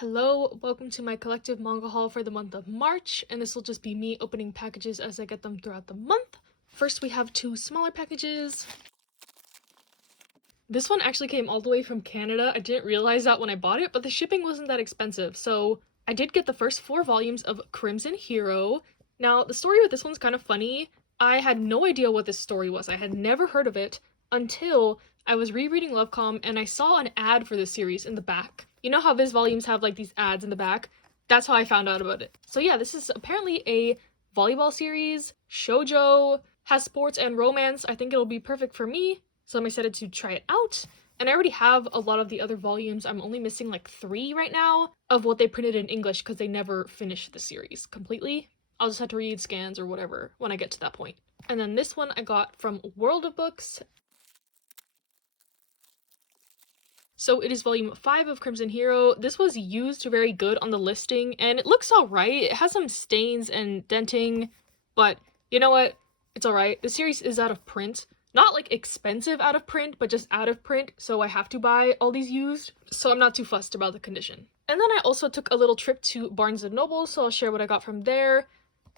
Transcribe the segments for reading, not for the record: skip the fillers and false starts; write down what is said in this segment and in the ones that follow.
Hello, welcome to my collective manga haul for the month of March, and this will just be me opening packages as I get them throughout the month. First, we have two smaller packages. This one actually came all the way from Canada. I didn't realize that when I bought it, but the shipping wasn't that expensive, so I did get the first 4 volumes of Crimson Hero. Now, the story with this one's kind of funny. I had no idea what this story was. I had never heard of it until I was rereading Lovecom and I saw an ad for this series in the back. You know how Viz volumes have like these ads in the back? That's how I found out about it. So yeah, this is apparently a volleyball series, shoujo, has sports and romance. I think it'll be perfect for me, so I'm excited to try it out. And I already have a lot of the other volumes. I'm only missing like 3 right now of what they printed in English because they never finished the series completely. I'll just have to read scans or whatever when I get to that point. And then this one I got from World of Books. So it is volume 5 of Crimson Hero. This was used very good on the listing, and it looks alright. It has some stains and denting, but you know what? It's alright. The series is out of print. Not like expensive out of print, but just out of print, so I have to buy all these used, so I'm not too fussed about the condition. And then I also took a little trip to Barnes & Noble, so I'll share what I got from there.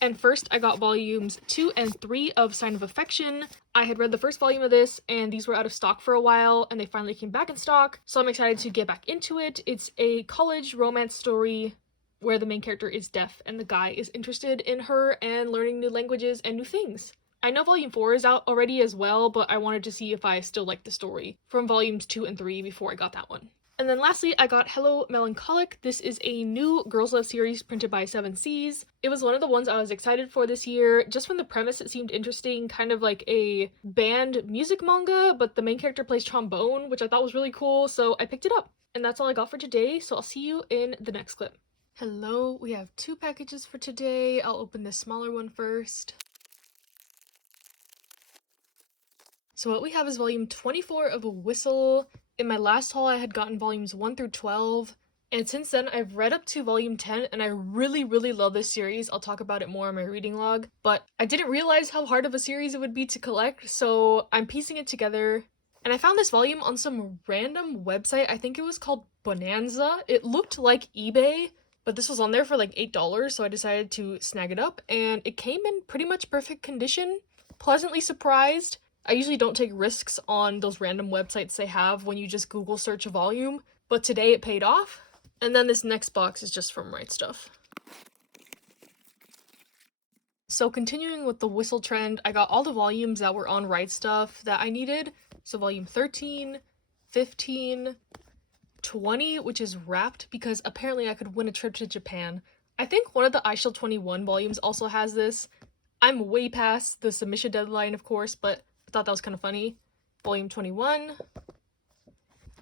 And first, I got volumes 2 and 3 of Sign of Affection. I had read the first volume of this, and these were out of stock for a while, and they finally came back in stock, so I'm excited to get back into it. It's a college romance story where the main character is deaf, and the guy is interested in her and learning new languages and new things. I know volume 4 is out already as well, but I wanted to see if I still liked the story from volumes 2 and 3 before I got that one. And then lastly, I got Hello Melancholic. This is a new Girls Love series printed by 7 Seas. It was one of the ones I was excited for this year. Just from the premise, it seemed interesting, kind of like a band music manga, but the main character plays trombone, which I thought was really cool, so I picked it up. And that's all I got for today, so I'll see you in the next clip. Hello, we have 2 packages for today. I'll open this smaller one first. So what we have is volume 24 of A Whistle. In my last haul, I had gotten volumes 1 through 12, and since then I've read up to volume 10, and I really love this series. I'll talk about it more in my reading log, but I didn't realize how hard of a series it would be to collect, so I'm piecing it together. And I found this volume on some random website. I think it was called Bonanza. It looked like eBay, but this was on there for like $8, so I decided to snag it up, and it came in pretty much perfect condition. Pleasantly surprised. I usually don't take risks on those random websites they have when you just Google search a volume, but today it paid off. And then this next box is just from Right Stuff. So continuing with the Whistle trend, I got all the volumes that were on Right Stuff that I needed. So volume 13, 15, 20, which is wrapped because apparently I could win a trip to Japan. I think one of the iShield 21 volumes also has this. I'm way past the submission deadline, of course, but I thought that was kind of funny. Volume 21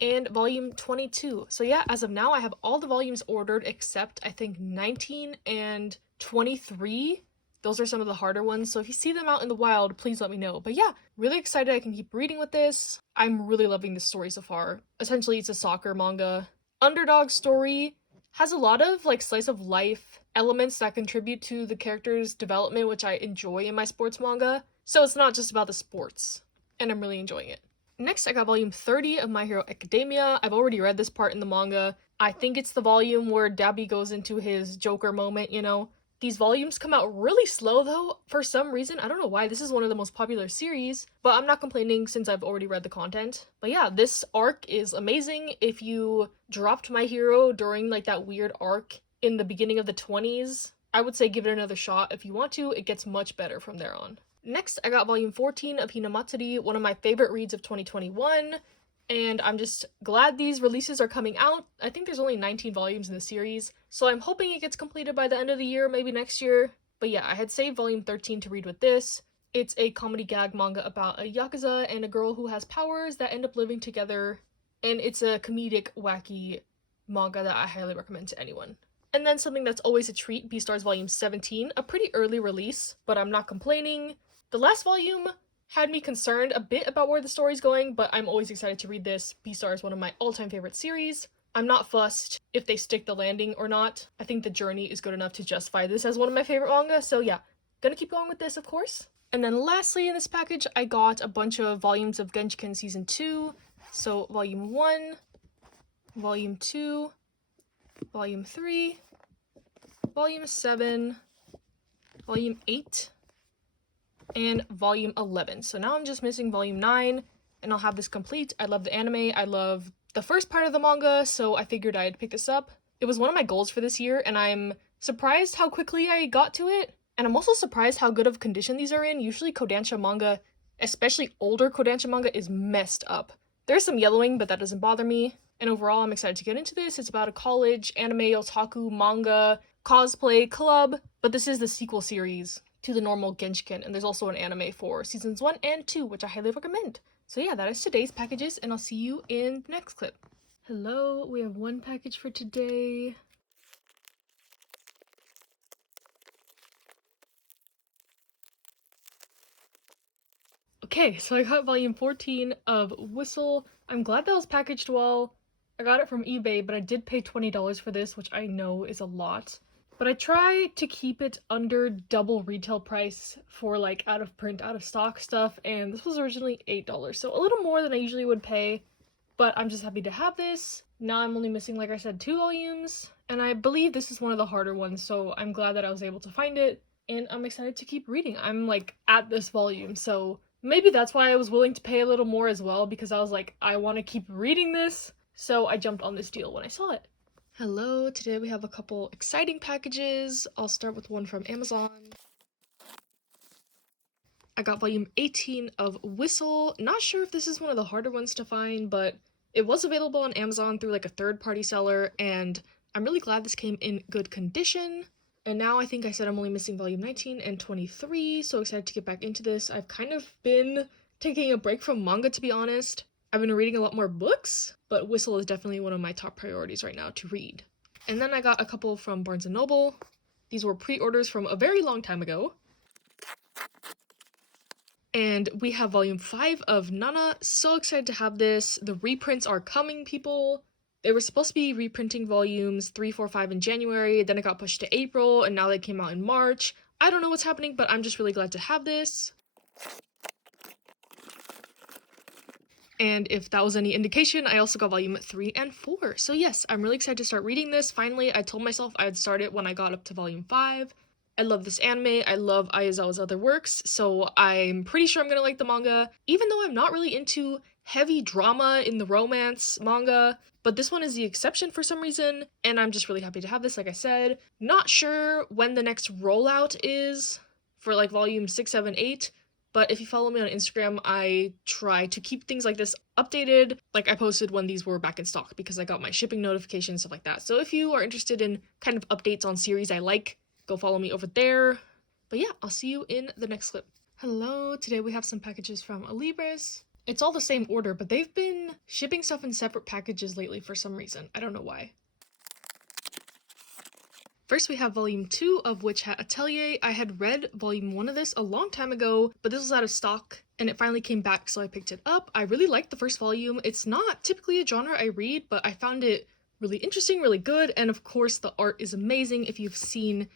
and volume 22. So yeah, as of now, I have all the volumes ordered except I think 19 and 23. Those are some of the harder ones, so if you see them out in the wild, please let me know. But yeah, really excited I can keep reading with this. I'm really loving this story so far. Essentially, it's a soccer manga. Underdog story. Has a lot of like slice of life elements that contribute to the character's development, which I enjoy in my sports manga. So it's not just about the sports, and I'm really enjoying it. Next, I got volume 30 of My Hero Academia. I've already read this part in the manga. I think it's the volume where Dabi goes into his Joker moment, you know. These volumes come out really slow though, for some reason. I don't know why. This is one of the most popular series, but I'm not complaining since I've already read the content. But yeah, this arc is amazing. If you dropped My Hero during like that weird arc in the beginning of the 20s, I would say give it another shot if you want to. It gets much better from there on. Next, I got volume 14 of Hinamatsuri, one of my favorite reads of 2021, and I'm just glad these releases are coming out. I think there's only 19 volumes in the series, so I'm hoping it gets completed by the end of the year, maybe next year. But yeah, I had saved volume 13 to read with this. It's a comedy gag manga about a yakuza and a girl who has powers that end up living together, and it's a comedic, wacky manga that I highly recommend to anyone. And then something that's always a treat, Beastars volume 17, a pretty early release, but I'm not complaining. The last volume had me concerned a bit about where the story's going, but I'm always excited to read this. Beastars is one of my all-time favorite series. I'm not fussed if they stick the landing or not. I think the journey is good enough to justify this as one of my favorite manga, so yeah, gonna keep going with this, of course. And then lastly in this package, I got a bunch of volumes of Genjiken Season 2. So volume 1, volume 2, Volume 3, Volume 7, Volume 8, and Volume 11. So now I'm just missing Volume 9, and I'll have this complete. I love the anime, I love the first part of the manga, so I figured I'd pick this up. It was one of my goals for this year, and I'm surprised how quickly I got to it. And I'm also surprised how good of condition these are in. Usually Kodansha manga, especially older Kodansha manga, is messed up. There's some yellowing, but that doesn't bother me. And overall, I'm excited to get into this. It's about a college, anime, otaku, manga, cosplay club, but this is the sequel series to the normal Genshiken, and there's also an anime for seasons 1 and 2, which I highly recommend. So yeah, that is today's packages, and I'll see you in the next clip. Hello, we have one package for today. Okay, so I got volume 14 of Whistle. I'm glad that was packaged well. I got it from eBay, but I did pay $20 for this, which I know is a lot. But I try to keep it under double retail price for like out of print, out of stock stuff, and this was originally $8, so a little more than I usually would pay, but I'm just happy to have this. Now I'm only missing, like I said, 2 volumes, and I believe this is one of the harder ones, so I'm glad that I was able to find it, and I'm excited to keep reading. I'm like at this volume, so maybe that's why I was willing to pay a little more as well, because I was like, I want to keep reading this, so I jumped on this deal when I saw it. Hello, today we have a couple exciting packages. I'll start with one from Amazon. I got volume 18 of Whistle. Not sure if this is one of the harder ones to find, but it was available on Amazon through like a third-party seller, and I'm really glad this came in good condition. And now I think I said I'm only missing volume 19 and 23, so excited to get back into this. I've kind of been taking a break from manga, to be honest. I've been reading a lot more books, but Whistle is definitely one of my top priorities right now to read. And then I got a couple from Barnes & Noble. These were pre-orders from a very long time ago. And we have volume 5 of Nana. So excited to have this. The reprints are coming, people. They were supposed to be reprinting volumes 3, 4, 5 in January, then it got pushed to April, and now they came out in March. I don't know what's happening, but I'm just really glad to have this. And if that was any indication, I also got volume 3 and 4. So yes, I'm really excited to start reading this. Finally, I told myself I'd start it when I got up to volume 5. I love this anime, I love Ayazawa's other works, so I'm pretty sure I'm gonna like the manga, even though I'm not really into heavy drama in the romance manga, but this one is the exception for some reason, and I'm just really happy to have this, like I said. Not sure when the next rollout is for like volume 6, 7, 8, but if you follow me on Instagram, I try to keep things like this updated. Like I posted when these were back in stock because I got my shipping notifications, stuff like that. So if you are interested in kind of updates on series I like, go follow me over there. But yeah, I'll see you in the next clip. Hello, today we have some packages from Alibris. It's all the same order, but they've been shipping stuff in separate packages lately for some reason. I don't know why. First we have volume 2 of Witch Hat Atelier. I had read volume 1 of this a long time ago, but this was out of stock and it finally came back, so I picked it up. I really liked the first volume. It's not typically a genre I read, but I found it really interesting, really good, and of course the art is amazing. If you've seen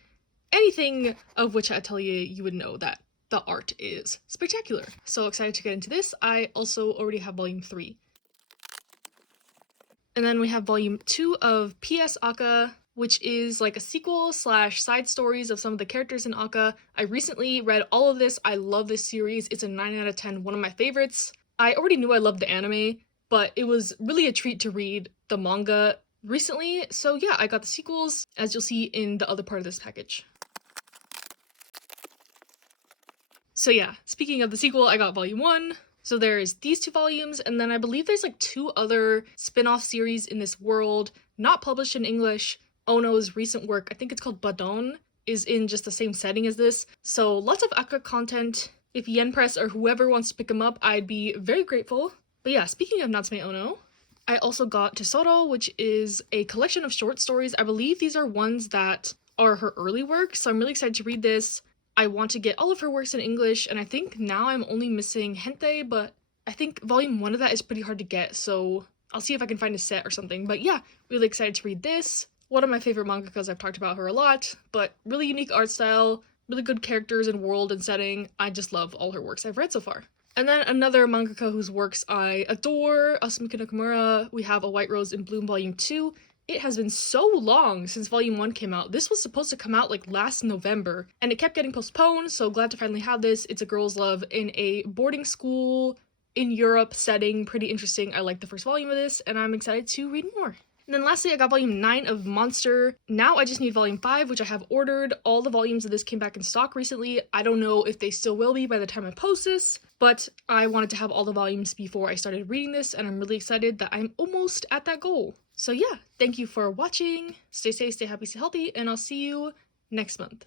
anything of Witch Hat Atelier, you would know that the art is spectacular. So excited to get into this. I also already have volume 3. And then we have volume 2 of P.S. Aka, which is like a sequel / side stories of some of the characters in Aka. I recently read all of this. I love this series. It's a 9 out of 10, one of my favorites. I already knew I loved the anime, but it was really a treat to read the manga recently. So yeah, I got the sequels, as you'll see in the other part of this package. So yeah, speaking of the sequel, I got volume 1. So there's these 2 volumes, and then I believe there's like 2 other spin-off series in this world, not published in English. Ono's recent work, I think it's called Badon, is in just the same setting as this. So lots of Aka content. If Yen Press or whoever wants to pick them up, I'd be very grateful. But yeah, speaking of Natsume Ono, I also got Tesoro, which is a collection of short stories. I believe these are ones that are her early work, so I'm really excited to read this. I want to get all of her works in English, and I think now I'm only missing Hente, but I think volume 1 of that is pretty hard to get, so I'll see if I can find a set or something. But yeah, really excited to read this. One of my favorite mangakas, I've talked about her a lot, but really unique art style, really good characters and world and setting. I just love all her works I've read so far. And then another mangaka whose works I adore, Asumiko Nakamura. We have A White Rose in Bloom Volume 2. It has been so long since volume 1 came out. This was supposed to come out like last November, and it kept getting postponed, so glad to finally have this. It's a girl's love in a boarding school in Europe setting. Pretty interesting. I like the first volume of this, and I'm excited to read more. And then lastly, I got volume 9 of Monster. Now I just need volume 5, which I have ordered. All the volumes of this came back in stock recently. I don't know if they still will be by the time I post this, but I wanted to have all the volumes before I started reading this, and I'm really excited that I'm almost at that goal. So yeah, thank you for watching. Stay safe, stay happy, stay healthy, and I'll see you next month.